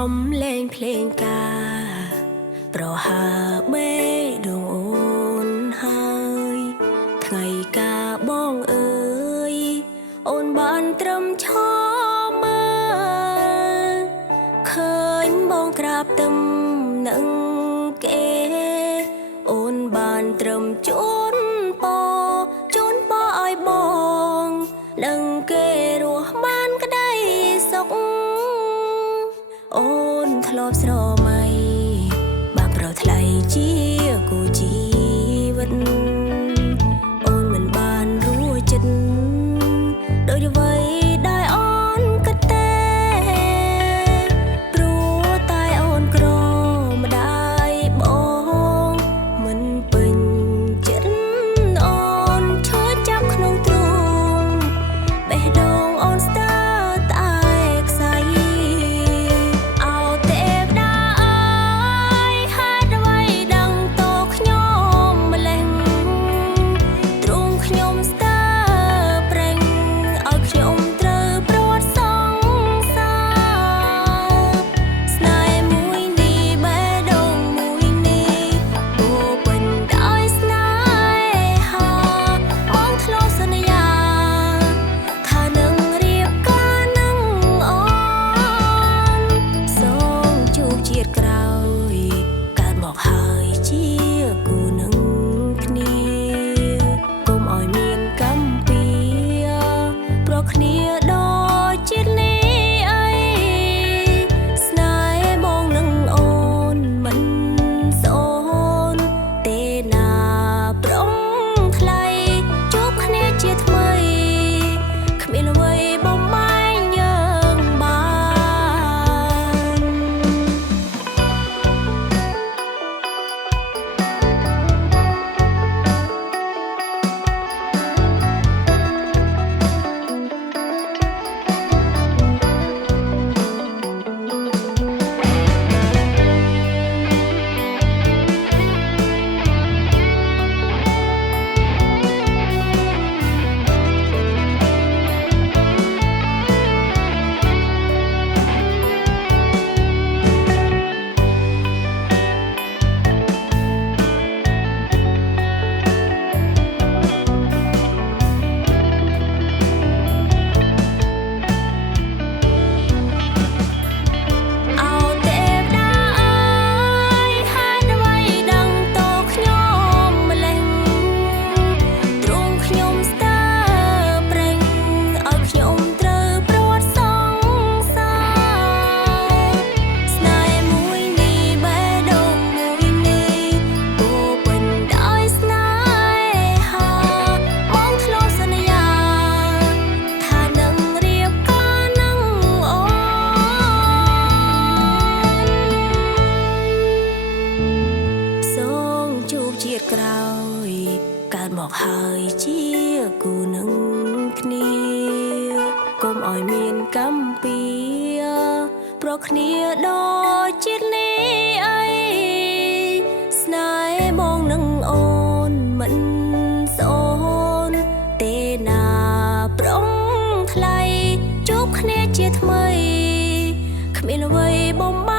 សំឡេងភ្លេងការប្រហើបេដងអូនហើយថ្ងៃការបងអើយអូនបានត្រឹមឈរមើលឃើញបងក្រាបទឹមនឹងគេអូនបានត្រឹមជូនពរឲ្យបងនឹងគេរស់បានក្ដីសុខអូនធ្លាប់ស្រមៃបានប្រថ្លៃជាគូជីវិតអូនមិនបានរួចចិត្តដូចអ្វីដែលអូនគិតទេព្រោះតែអូនក្រម្ដាយបងមិនពេញចិត្តអូនឈើចាប់ក្នុងទ្រូងបេះដូងអូនស្ទើរតែខ្សែក្រោយកើតមកហើយជាគូនឹងគ្នាកុំឲ្យមានកម្មពៀប្រគ្នាដល់ជាតិនេះអីស្នេហ៍បងនឹងអូនមិនស្អូនទេណាប្រុងថ្លៃជួបគ្នាជាថ្មីគ្មានអ្វីបំ